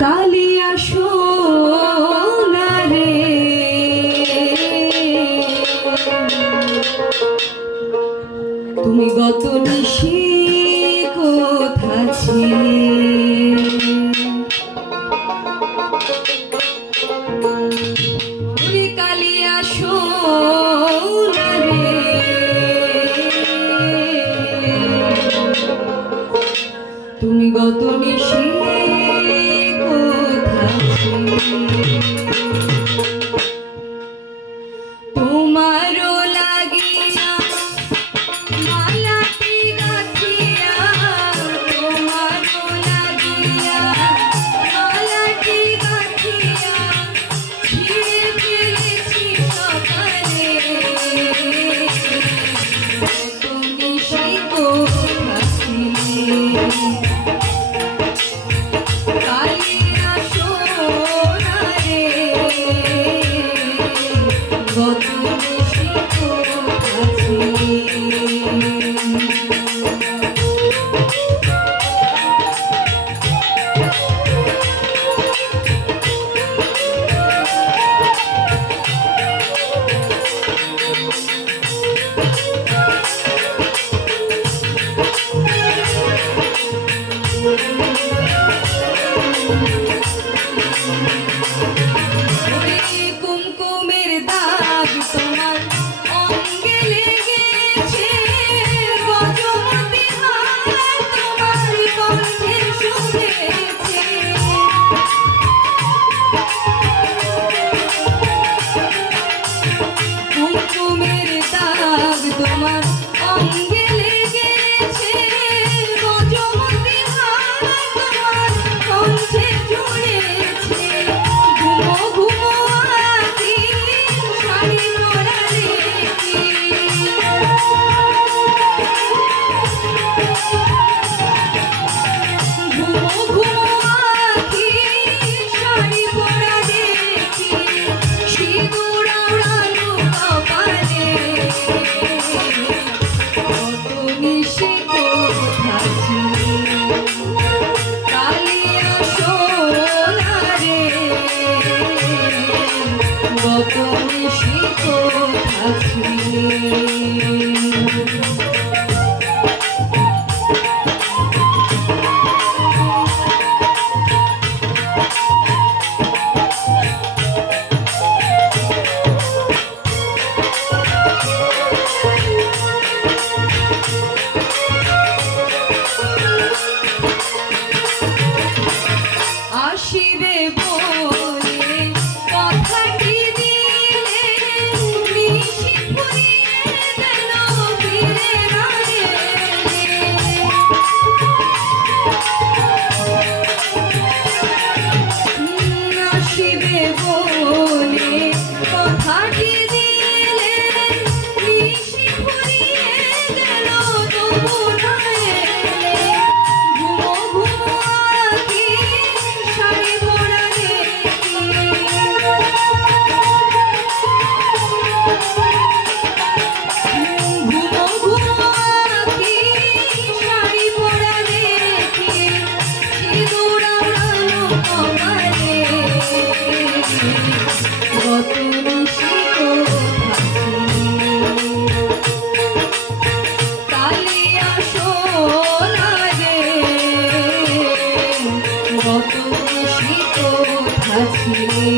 কালিয়া সোনারে তুমি গত নিশি কোথা ছিলে কালিয়া সোনারে তুমি গত নিশি তোমারও লাগিয়া মালাটি গাঁথিয়া তোমারও লাগিয়া মালাটি গাঁথিয়া ছিঁড়ে ফেলেছি সকালে তুমি সেই কোথা ছিলে কালিয়া সোনারে গত নিশি কোথা ছিলে কুমকুমের দাগ তোমার অঙ্গে লেগেছে গজমতি হার তোমার কণ্ঠে শুনেছে কুমকুমের দাগ তোমার অঙ্গে লেগেছে গজমতি হার তোমার কণ্ঠে শুনেছে ঘুমো ঘুমো আখি শাড়ি পরা দেখি ঘুমো ঘুমো আখি শাড়ি পরা দেখি সিঁদুর আওড়ানো কপালে কত নিশি কোথা ছিলে কালিয়া সোনারে গত নিশি কোথা ছিলে আসিবে বলে কথাটি দিলে নিশি ফুরিয়ে গেল ফিরে না এলে আসিবে বলে কথাটি দিলে নিশি ফুরিয়ে গেল তবু না এলে ঘুমো ঘুমো আখি শাড়ি পরা দেখি ঘুমো ঘুমো আখি শাড়ি পরা দেখি সিঁদুর আওড়ানো কপালে গত নিশি কোথা ছিলে কালিয়া সোনারে গত নিশি কোথা ছিলে